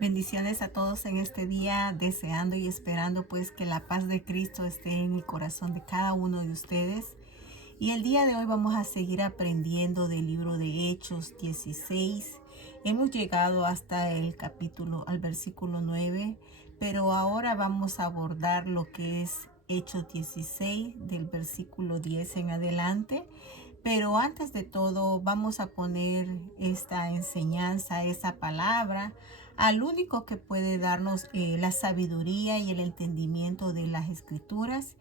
Bendiciones a todos en este día, deseando y esperando pues que la paz de Cristo esté en el corazón de cada uno de ustedes. Y el día de hoy vamos a seguir aprendiendo del libro de Hechos 16. Hemos llegado hasta al versículo 9, pero ahora vamos a abordar lo que es Hechos 16 del versículo 10 en adelante. Pero antes de todo, vamos a poner esta enseñanza, esa palabra, al único que puede darnos la sabiduría y el entendimiento de las escrituras.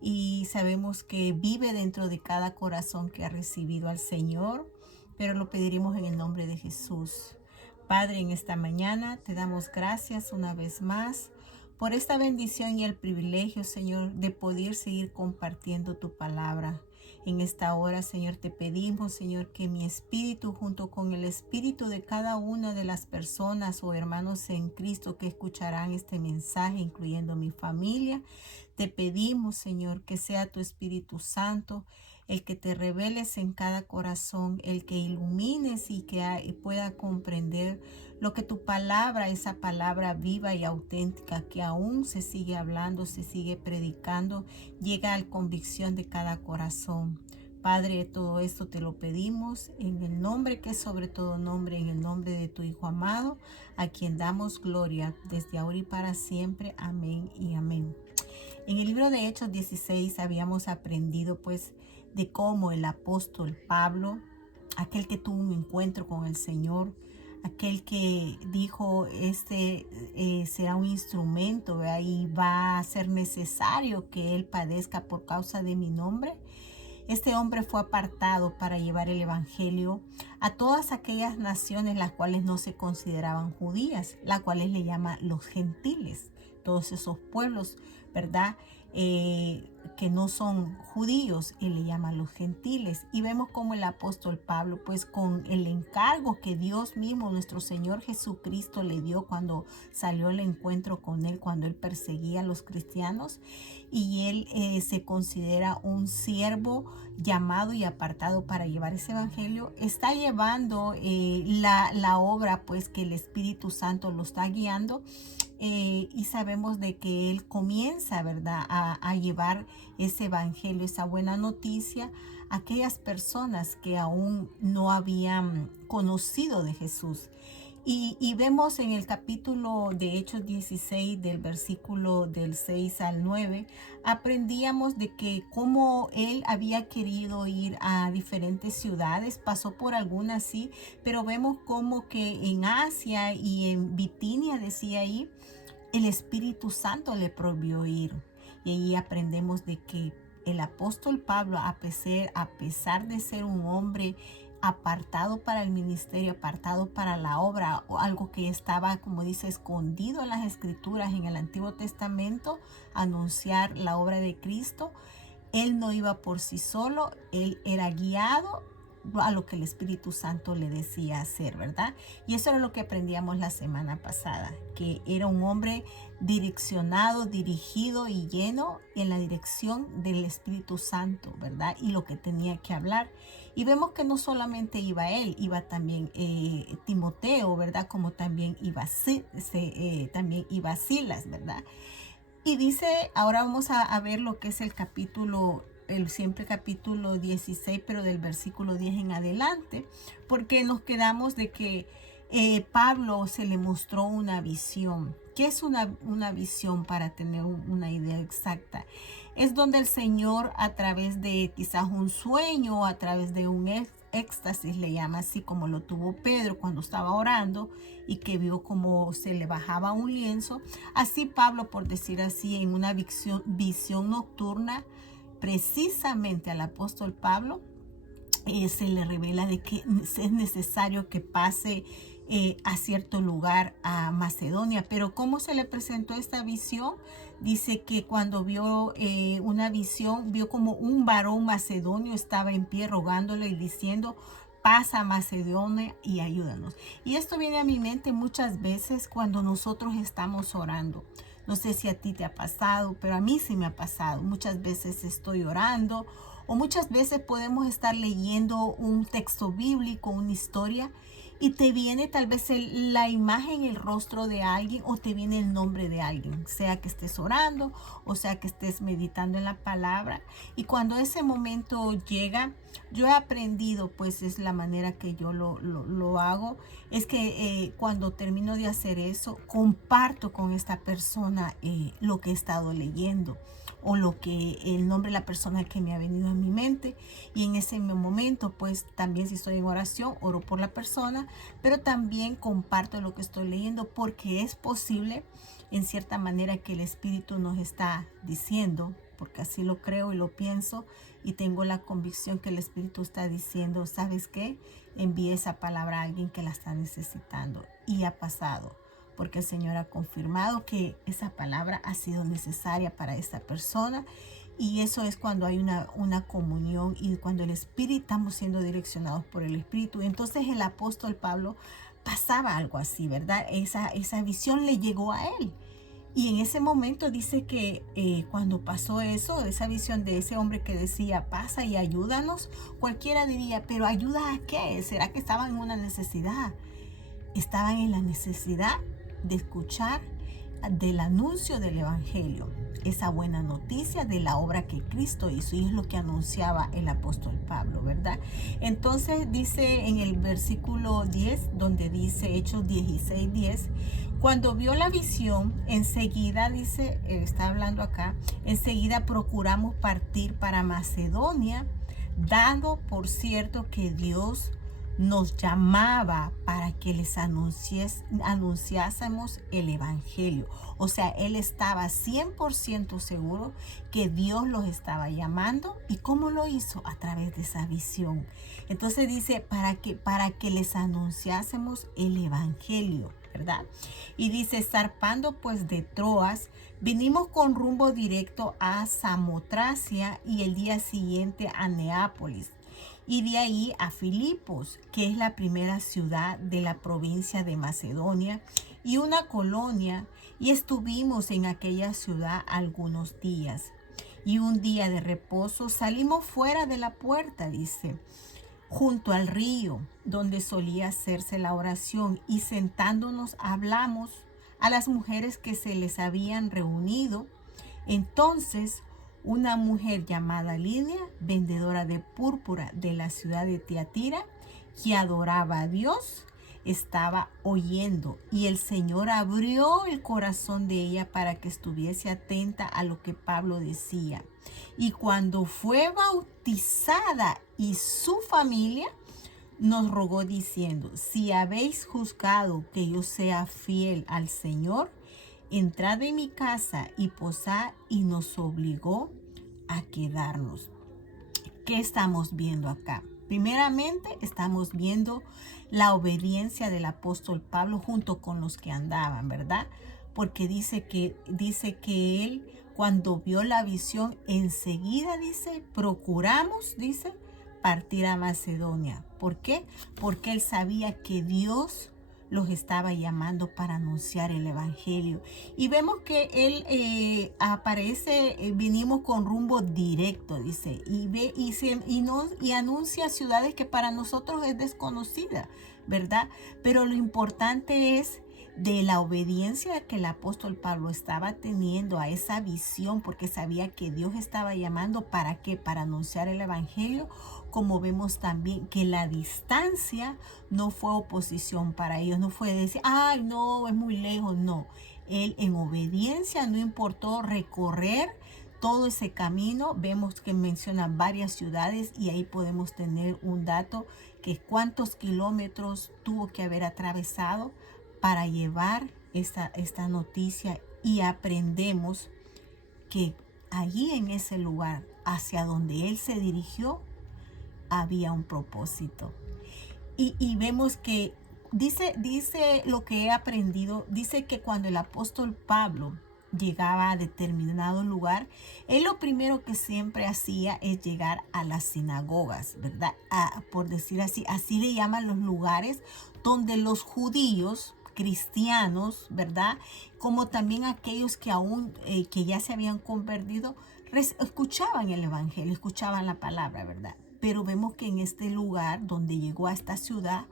Y sabemos que vive dentro de cada corazón que ha recibido al Señor, pero lo pediremos en el nombre de Jesús. Padre, en esta mañana te damos gracias una vez más por esta bendición y el privilegio, Señor, de poder seguir compartiendo tu palabra. En esta hora, Señor, te pedimos, Señor, que mi espíritu junto con el espíritu de cada una de las personas o hermanos en Cristo que escucharán este mensaje, incluyendo mi familia, te pedimos, Señor, que sea tu Espíritu Santo el que te reveles en cada corazón, el que ilumines y que pueda comprender lo que tu palabra, esa palabra viva y auténtica que aún se sigue hablando, se sigue predicando, llega a la convicción de cada corazón. Padre, todo esto te lo pedimos en el nombre que es sobre todo nombre, en el nombre de tu Hijo amado, a quien damos gloria desde ahora y para siempre. Amén y amén. En el libro de Hechos 16 habíamos aprendido pues de cómo el apóstol Pablo, aquel que tuvo un encuentro con el Señor, aquel que dijo, será un instrumento, ¿verdad? Y va a ser necesario que él padezca por causa de mi nombre. Este hombre fue apartado para llevar el evangelio a todas aquellas naciones las cuales no se consideraban judías, las cuales le llama los gentiles, todos esos pueblos, ¿verdad? Que no son judíos, él le llama los gentiles. Y vemos como el apóstol Pablo, pues con el encargo que Dios mismo, nuestro Señor Jesucristo, le dio cuando salió al encuentro con él, cuando él perseguía a los cristianos, y él se considera un siervo llamado y apartado para llevar ese evangelio, está llevando la obra pues que el Espíritu Santo lo está guiando. Y sabemos de que él comienza, ¿verdad?, a llevar ese evangelio, esa buena noticia a aquellas personas que aún no habían conocido de Jesús. Y vemos en el capítulo de Hechos 16, del versículo del 6 al 9, aprendíamos de que como él había querido ir a diferentes ciudades, pasó por algunas, sí, pero vemos como que en Asia y en Bitinia, decía ahí, el Espíritu Santo le prohibió ir. Y ahí aprendemos de que el apóstol Pablo, a pesar de ser un hombre apartado para el ministerio, apartado para la obra, o algo que estaba, como dice, escondido en las escrituras en el Antiguo Testamento, anunciar la obra de Cristo, él no iba por sí solo, él era guiado a lo que el Espíritu Santo le decía hacer, ¿verdad? Y eso era lo que aprendíamos la semana pasada, que era un hombre direccionado, dirigido y lleno en la dirección del Espíritu Santo, ¿verdad? Y lo que tenía que hablar. Y vemos que no solamente iba él, iba también Timoteo, ¿verdad? Como también también iba Silas, ¿verdad? Y dice, ahora vamos a ver lo que es el capítulo, siempre capítulo 16, pero del versículo 10 en adelante, porque nos quedamos de que Pablo se le mostró una visión. ¿Qué es una visión para tener una idea exacta? Es donde el Señor, a través de quizás un sueño, a través de un éxtasis, le llama así, como lo tuvo Pedro cuando estaba orando y que vio como se le bajaba un lienzo. Así Pablo, por decir así, en una visión nocturna, precisamente al apóstol Pablo, se le revela de que es necesario que pase a cierto lugar, a Macedonia. Pero ¿cómo se le presentó esta visión? Dice que cuando vio una visión, vio como un varón macedonio estaba en pie rogándole y diciendo: pasa a Macedonia y ayúdanos. Y esto viene a mi mente muchas veces cuando nosotros estamos orando. No sé si a ti te ha pasado, pero a mí sí me ha pasado. Muchas veces estoy orando o muchas veces podemos estar leyendo un texto bíblico, una historia, y te viene tal vez la imagen, el rostro de alguien, o te viene el nombre de alguien, sea que estés orando o sea que estés meditando en la palabra. Y cuando ese momento llega, yo he aprendido, pues es la manera que yo lo hago, es que cuando termino de hacer eso, comparto con esta persona lo que he estado leyendo, o lo que el nombre de la persona que me ha venido en mi mente. Y en ese momento, pues también, si estoy en oración, oro por la persona, pero también comparto lo que estoy leyendo, porque es posible en cierta manera que el Espíritu nos está diciendo, porque así lo creo y lo pienso, y tengo la convicción que el Espíritu está diciendo: ¿sabes qué? Envíe esa palabra a alguien que la está necesitando. Y ha pasado, porque el Señor ha confirmado que esa palabra ha sido necesaria para esa persona. Y eso es cuando hay una comunión, y cuando el Espíritu, estamos siendo direccionados por el Espíritu. Entonces el apóstol Pablo pasaba algo así, ¿verdad? Esa visión le llegó a él. Y en ese momento dice que cuando pasó eso, esa visión de ese hombre que decía: pasa y ayúdanos, cualquiera diría: ¿pero ayuda a qué? ¿Será que estaban en una necesidad? Estaban en la necesidad de escuchar del anuncio del Evangelio, esa buena noticia de la obra que Cristo hizo, y es lo que anunciaba el apóstol Pablo, ¿verdad? Entonces dice en el versículo 10, donde dice Hechos 16:10, cuando vio la visión, enseguida, dice, está hablando acá, enseguida procuramos partir para Macedonia, dando por cierto que Dios nos llamaba para que les anunciásemos el Evangelio. O sea, él estaba 100% seguro que Dios los estaba llamando. ¿Y cómo lo hizo? A través de esa visión. Entonces dice: para que les anunciásemos el Evangelio, ¿verdad? Y dice: zarpando pues de Troas, vinimos con rumbo directo a Samotracia, y el día siguiente a Neápolis, y de ahí a Filipos, que es la primera ciudad de la provincia de Macedonia y una colonia, y estuvimos en aquella ciudad algunos días. Y un día de reposo salimos fuera de la puerta, dice, junto al río donde solía hacerse la oración, y sentándonos hablamos a las mujeres que se les habían reunido. Entonces una mujer llamada Lidia, vendedora de púrpura de la ciudad de Tiatira, que adoraba a Dios, estaba oyendo, y el Señor abrió el corazón de ella para que estuviese atenta a lo que Pablo decía. Y cuando fue bautizada y su familia, nos rogó diciendo: si habéis juzgado que yo sea fiel al Señor, entrad en mi casa y posad. Y nos obligó a quedarnos. ¿Qué estamos viendo acá? Primeramente, estamos viendo la obediencia del apóstol Pablo junto con los que andaban, ¿verdad? Porque dice que él, cuando vio la visión, enseguida, dice, procuramos, dice, partir a Macedonia. ¿Por qué? Porque él sabía que Dios los estaba llamando para anunciar el Evangelio. Y vemos que él aparece, vinimos con rumbo directo, dice, y anuncia ciudades que para nosotros es desconocida, ¿verdad? Pero lo importante es de la obediencia que el apóstol Pablo estaba teniendo a esa visión, porque sabía que Dios estaba llamando. ¿Para qué? Para anunciar el Evangelio. Como vemos también que la distancia no fue oposición para ellos, no fue decir: ay, no, es muy lejos. No, él en obediencia no importó recorrer todo ese camino. Vemos que menciona varias ciudades, y ahí podemos tener un dato, que cuántos kilómetros tuvo que haber atravesado para llevar esta noticia. Y aprendemos que allí, en ese lugar hacia donde él se dirigió, había un propósito. Y vemos que dice lo que he aprendido, dice que cuando el apóstol Pablo llegaba a determinado lugar, él lo primero que siempre hacía es llegar a las sinagogas, ¿verdad? Por decir así le llaman los lugares donde los judíos cristianos, ¿verdad? Como también aquellos que aún que ya se habían convertido, escuchaban el Evangelio, escuchaban la palabra, ¿verdad? Pero vemos que en este lugar donde llegó a esta ciudad,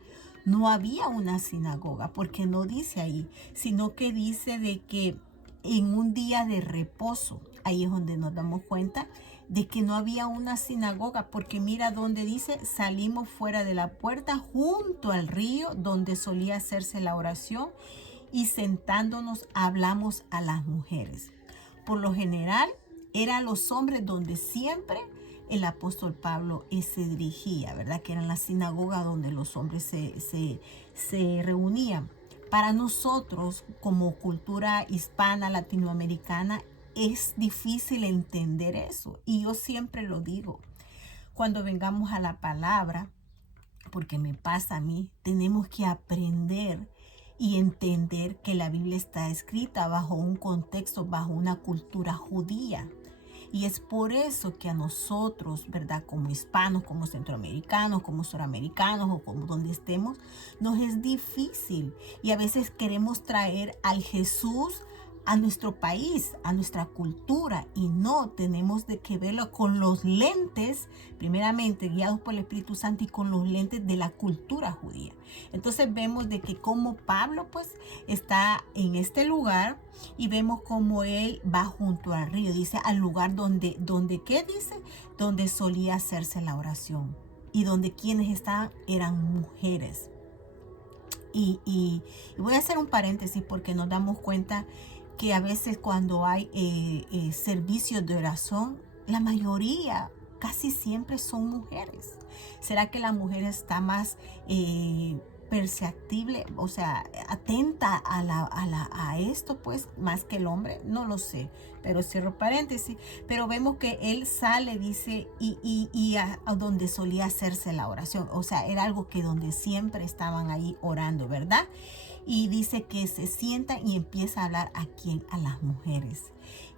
no había una sinagoga, porque no dice ahí, sino que dice de que en un día de reposo, ahí es donde nos damos cuenta de que no había una sinagoga, porque mira donde dice, salimos fuera de la puerta junto al río donde solía hacerse la oración y sentándonos hablamos a las mujeres. Por lo general, eran los hombres donde siempre el apóstol Pablo se dirigía, ¿verdad? Que era la sinagoga donde los hombres se reunían. Para nosotros, como cultura hispana, latinoamericana, es difícil entender eso. Y yo siempre lo digo, cuando vengamos a la palabra, porque me pasa a mí, tenemos que aprender y entender que la Biblia está escrita bajo un contexto, bajo una cultura judía. Y es por eso que a nosotros, ¿verdad? Como hispanos, como centroamericanos, como suramericanos o como donde estemos, nos es difícil. Y a veces queremos traer al Jesús a nuestro país, a nuestra cultura, y no, tenemos de que verlo con los lentes, primeramente guiados por el Espíritu Santo y con los lentes de la cultura judía. Entonces vemos de que como Pablo pues está en este lugar y vemos como él va junto al río, dice al lugar donde ¿qué dice? Donde solía hacerse la oración y donde quienes estaban eran mujeres. Y voy a hacer un paréntesis porque nos damos cuenta que a veces cuando hay servicios de oración, la mayoría, casi siempre son mujeres. ¿Será que la mujer está más perceptible, o sea, atenta a esto, pues, más que el hombre? No lo sé, pero cierro paréntesis. Pero vemos que él sale, dice, y a donde solía hacerse la oración. O sea, era algo que donde siempre estaban ahí orando, ¿verdad? Y dice que se sientan y empieza a hablar a quién, a las mujeres.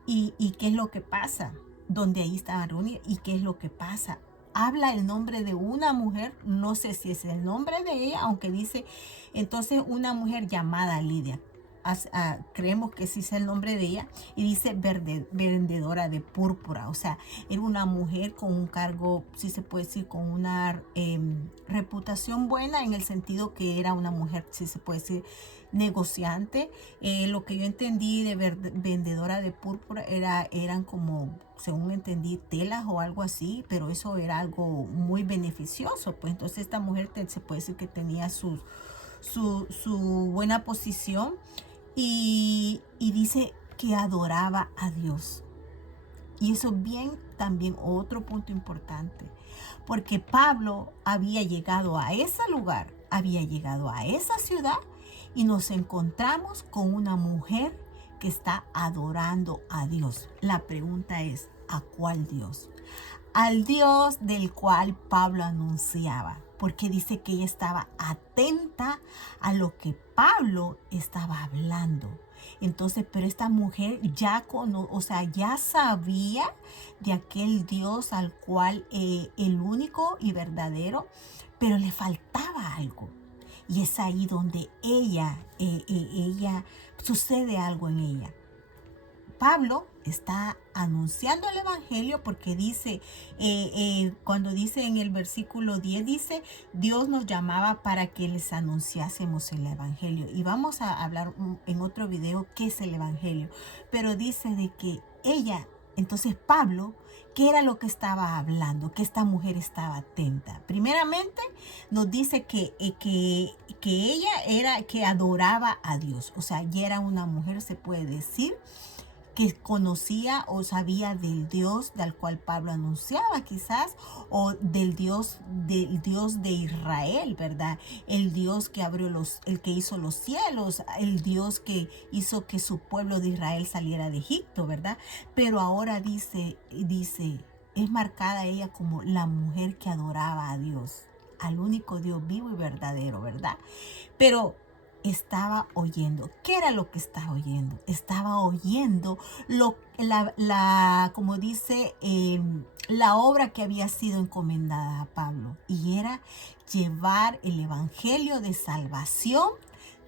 ¿Y qué es lo que pasa? Donde ahí estaban reunidos. ¿Y qué es lo que pasa? Habla el nombre de una mujer, no sé si es el nombre de ella, aunque dice entonces una mujer llamada Lidia. Creemos que sí es el nombre de ella, y dice vendedora de púrpura. O sea, era una mujer con un cargo, si se puede decir, con una reputación buena, en el sentido que era una mujer, si se puede decir, negociante. Lo que yo entendí de vendedora de púrpura eran como, según entendí, telas o algo así, pero eso era algo muy beneficioso. Pues entonces esta mujer se puede decir que tenía su buena posición. Y dice que adoraba a Dios. Y eso bien, también otro punto importante, porque Pablo había llegado a ese lugar, había llegado a esa ciudad, y nos encontramos con una mujer que está adorando a Dios. La pregunta es, ¿a cuál Dios? Al Dios del cual Pablo anunciaba, porque dice que ella estaba atenta a lo que Pablo estaba hablando. Entonces, pero esta mujer ya ya sabía de aquel Dios al cual el único y verdadero, pero le faltaba algo. Y es ahí donde ella sucede algo en ella. Pablo está anunciando el evangelio, porque dice, cuando dice en el versículo 10, dice, Dios nos llamaba para que les anunciásemos el evangelio. Y vamos a hablar en otro video qué es el evangelio. Pero dice de que ella, entonces Pablo, ¿qué era lo que estaba hablando? Que esta mujer estaba atenta. Primeramente nos dice que ella era, que adoraba a Dios. O sea, ya era una mujer, se puede decir, que conocía o sabía del Dios del cual Pablo anunciaba, quizás, o del Dios de Israel, ¿verdad? El Dios que el que hizo los cielos, el Dios que hizo que su pueblo de Israel saliera de Egipto, ¿verdad? Pero ahora dice, es marcada ella como la mujer que adoraba a Dios, al único Dios vivo y verdadero, ¿verdad? Pero estaba oyendo. ¿Qué era lo que estaba oyendo? Estaba oyendo como dice, la obra que había sido encomendada a Pablo, y era llevar el evangelio de salvación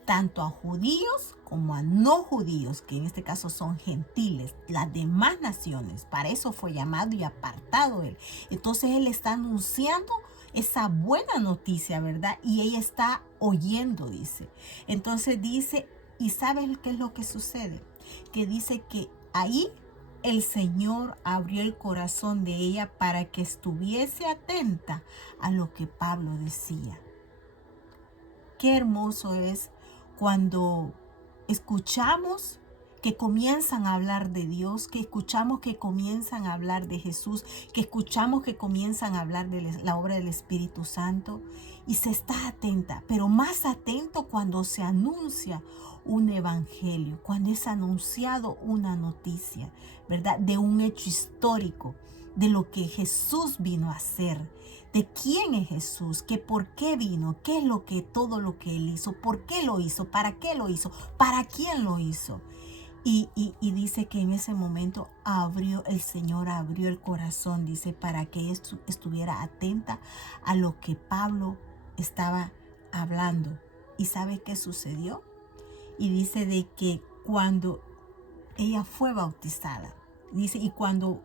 tanto a judíos como a no judíos, que en este caso son gentiles, las demás naciones. Para eso fue llamado y apartado él. Entonces él está anunciando esa buena noticia, ¿verdad? Y ella está oyendo, dice. Entonces dice, ¿y sabes qué es lo que sucede? Que dice que ahí el Señor abrió el corazón de ella para que estuviese atenta a lo que Pablo decía. Qué hermoso es cuando escuchamos que comienzan a hablar de Dios, que escuchamos que comienzan a hablar de Jesús, que escuchamos que comienzan a hablar de la obra del Espíritu Santo y se está atenta, pero más atento cuando se anuncia un evangelio, cuando es anunciado una noticia, ¿verdad? De un hecho histórico, de lo que Jesús vino a hacer, de quién es Jesús, que por qué vino, qué es lo que todo lo que él hizo, por qué lo hizo, para qué lo hizo, para quién lo hizo. Y dice que en ese momento el Señor abrió el corazón, dice, para que estuviera atenta a lo que Pablo estaba hablando. ¿Y sabe qué sucedió? Y dice de que cuando ella fue bautizada, dice, y cuando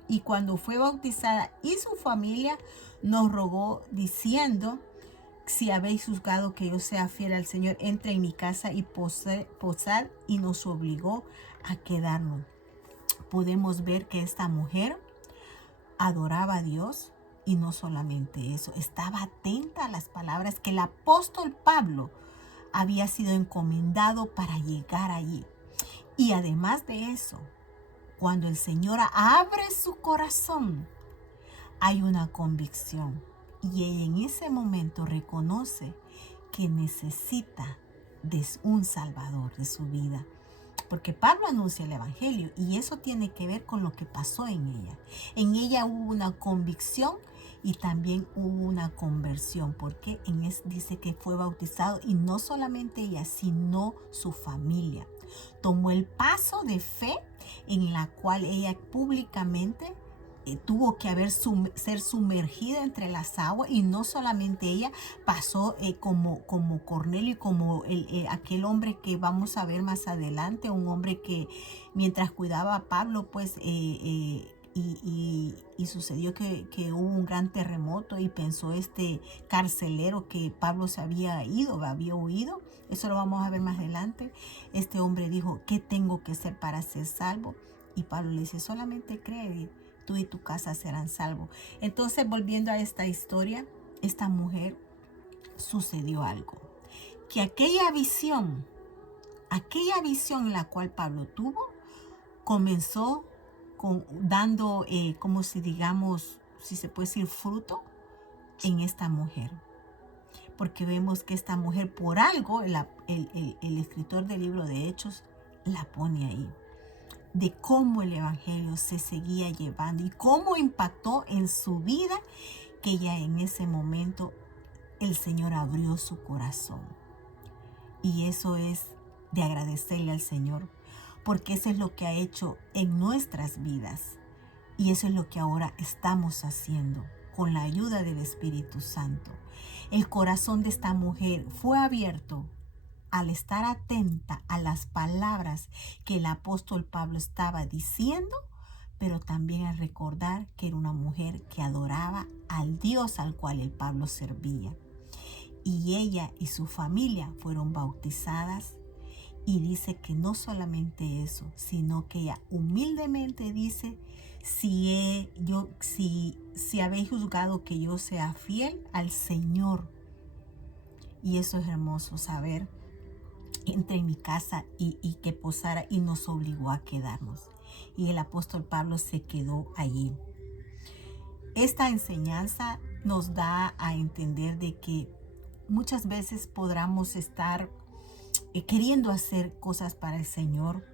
fue bautizada y su familia nos rogó diciendo, si habéis juzgado que yo sea fiel al Señor, entre en mi casa y posad, y nos obligó a quedarnos. Podemos ver que esta mujer adoraba a Dios y no solamente eso, estaba atenta a las palabras que el apóstol Pablo había sido encomendado para llegar allí. Y además de eso, cuando el Señor abre su corazón, hay una convicción. Y ella en ese momento reconoce que necesita de un Salvador de su vida. Porque Pablo anuncia el Evangelio y eso tiene que ver con lo que pasó en ella. En ella hubo una convicción y también hubo una conversión, porque dice que fue bautizado y no solamente ella, sino su familia. Tomó el paso de fe en la cual ella públicamente tuvo que ser sumergida entre las aguas, y no solamente ella, pasó como Cornelio y como aquel hombre que vamos a ver más adelante, un hombre que mientras cuidaba a Pablo, pues y sucedió que hubo un gran terremoto y pensó este carcelero que Pablo se había huido. Eso lo vamos a ver más adelante. Este hombre dijo, ¿qué tengo que hacer para ser salvo? Y Pablo le dice, solamente cree, tú y tu casa serán salvos. Entonces, volviendo a esta historia, esta mujer sucedió algo. Que aquella visión en la cual Pablo tuvo, comenzó dando, como si digamos, si se puede decir, fruto en esta mujer. Porque vemos que esta mujer, por algo, el escritor del libro de Hechos la pone ahí, de cómo el evangelio se seguía llevando y cómo impactó en su vida, que ya en ese momento el Señor abrió su corazón. Y eso es de agradecerle al Señor, porque eso es lo que ha hecho en nuestras vidas. Y eso es lo que ahora estamos haciendo con la ayuda del Espíritu Santo. El corazón de esta mujer fue abierto al estar atenta a las palabras que el apóstol Pablo estaba diciendo, pero también al recordar que era una mujer que adoraba al Dios al cual el Pablo servía. Y ella y su familia fueron bautizadas. Y dice que no solamente eso, sino que ella humildemente dice, si habéis juzgado que yo sea fiel al Señor. Y eso es hermoso saber. Entré en mi casa y que posara, y nos obligó a quedarnos. Y el apóstol Pablo se quedó allí. Esta enseñanza nos da a entender de que muchas veces podamos estar queriendo hacer cosas para el Señor,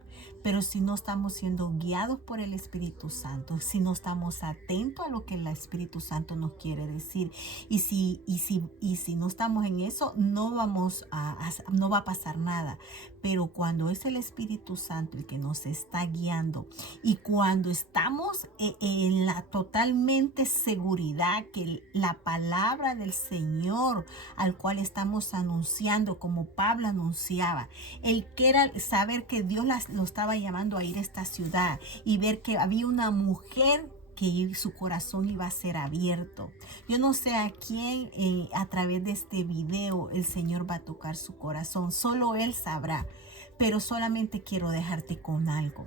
pero si no estamos siendo guiados por el Espíritu Santo, si no estamos atentos a lo que el Espíritu Santo nos quiere decir, y si no estamos en eso, no va a pasar nada. Pero cuando es el Espíritu Santo el que nos está guiando, y cuando estamos en la totalmente seguridad que la palabra del Señor al cual estamos anunciando, como Pablo anunciaba, el que era saber que Dios lo estaba llamando a ir a esta ciudad y ver que había una mujer que su corazón iba a ser abierto. Yo no sé a quién a través de este video el Señor va a tocar su corazón. Solo Él sabrá. Pero solamente quiero dejarte con algo.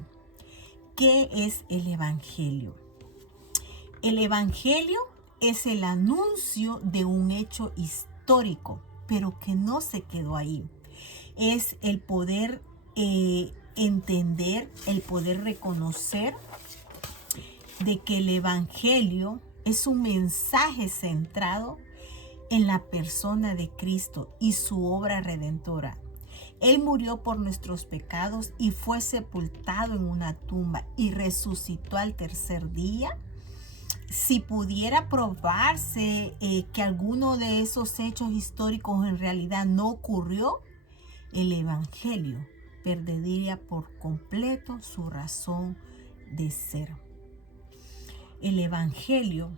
¿Qué es el Evangelio? El Evangelio es el anuncio de un hecho histórico, pero que no se quedó ahí. Es el poder entender, el poder reconocer de que el Evangelio es un mensaje centrado en la persona de Cristo y su obra redentora. Él murió por nuestros pecados y fue sepultado en una tumba y resucitó al tercer día. Si pudiera probarse que alguno de esos hechos históricos en realidad no ocurrió, el Evangelio perdería por completo su razón de ser. El Evangelio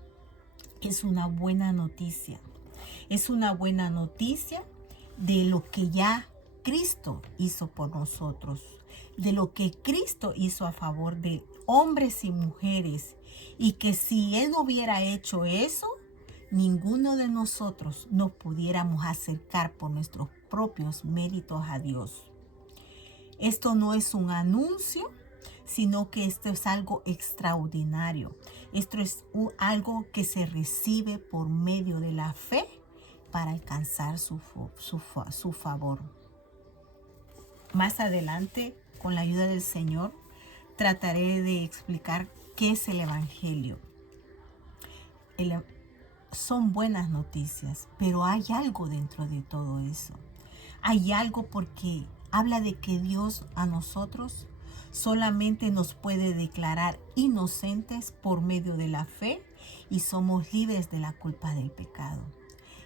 es una buena noticia. Es una buena noticia de lo que ya Cristo hizo por nosotros, de lo que Cristo hizo a favor de hombres y mujeres, y que si Él no hubiera hecho eso, ninguno de nosotros nos pudiéramos acercar por nuestros propios méritos a Dios. Esto no es un anuncio, sino que esto es algo extraordinario. Esto es algo que se recibe por medio de la fe para alcanzar su favor. Más adelante, con la ayuda del Señor, trataré de explicar qué es el Evangelio. Son buenas noticias, pero hay algo dentro de todo eso. Hay algo porque habla de que Dios a nosotros solamente nos puede declarar inocentes por medio de la fe y somos libres de la culpa del pecado.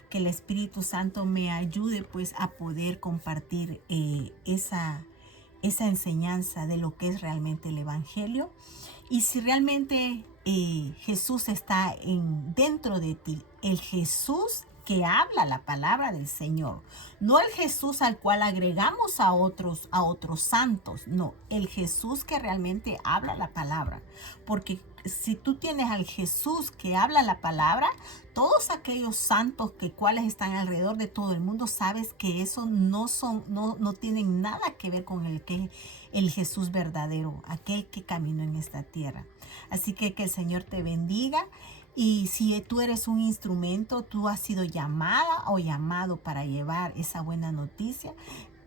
Que el Espíritu Santo me ayude pues a poder compartir esa enseñanza de lo que es realmente el Evangelio. Y si realmente Jesús está dentro de ti, el Jesús que habla la palabra del Señor, no el Jesús al cual agregamos a otros santos, no, el Jesús que realmente habla la palabra, porque si tú tienes al Jesús que habla la palabra, todos aquellos santos cuales están alrededor de todo el mundo, sabes que eso no tienen nada que ver con el Jesús verdadero, aquel que caminó en esta tierra. Así que el Señor te bendiga. Y si tú eres un instrumento, tú has sido llamada o llamado para llevar esa buena noticia,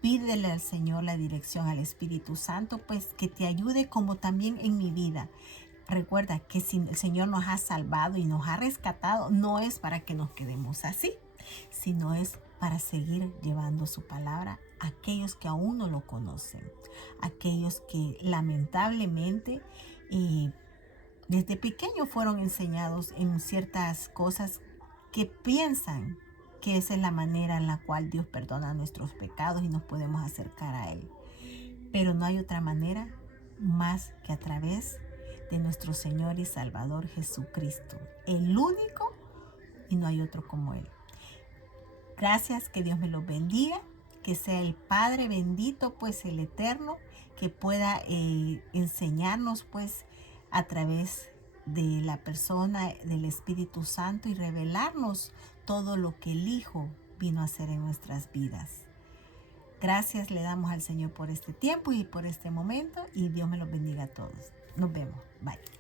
pídele al Señor la dirección al Espíritu Santo, pues que te ayude como también en mi vida. Recuerda que si el Señor nos ha salvado y nos ha rescatado, no es para que nos quedemos así, sino es para seguir llevando su palabra a aquellos que aún no lo conocen, aquellos que lamentablemente desde pequeños fueron enseñados en ciertas cosas que piensan que esa es la manera en la cual Dios perdona nuestros pecados y nos podemos acercar a Él. Pero no hay otra manera más que a través de nuestro Señor y Salvador Jesucristo, el único, y no hay otro como Él. Gracias, que Dios me los bendiga, que sea el Padre bendito, pues el Eterno, que pueda enseñarnos pues a través de la persona del Espíritu Santo y revelarnos todo lo que el Hijo vino a hacer en nuestras vidas. Gracias le damos al Señor por este tiempo y por este momento, y Dios me los bendiga a todos. Nos vemos. Bye.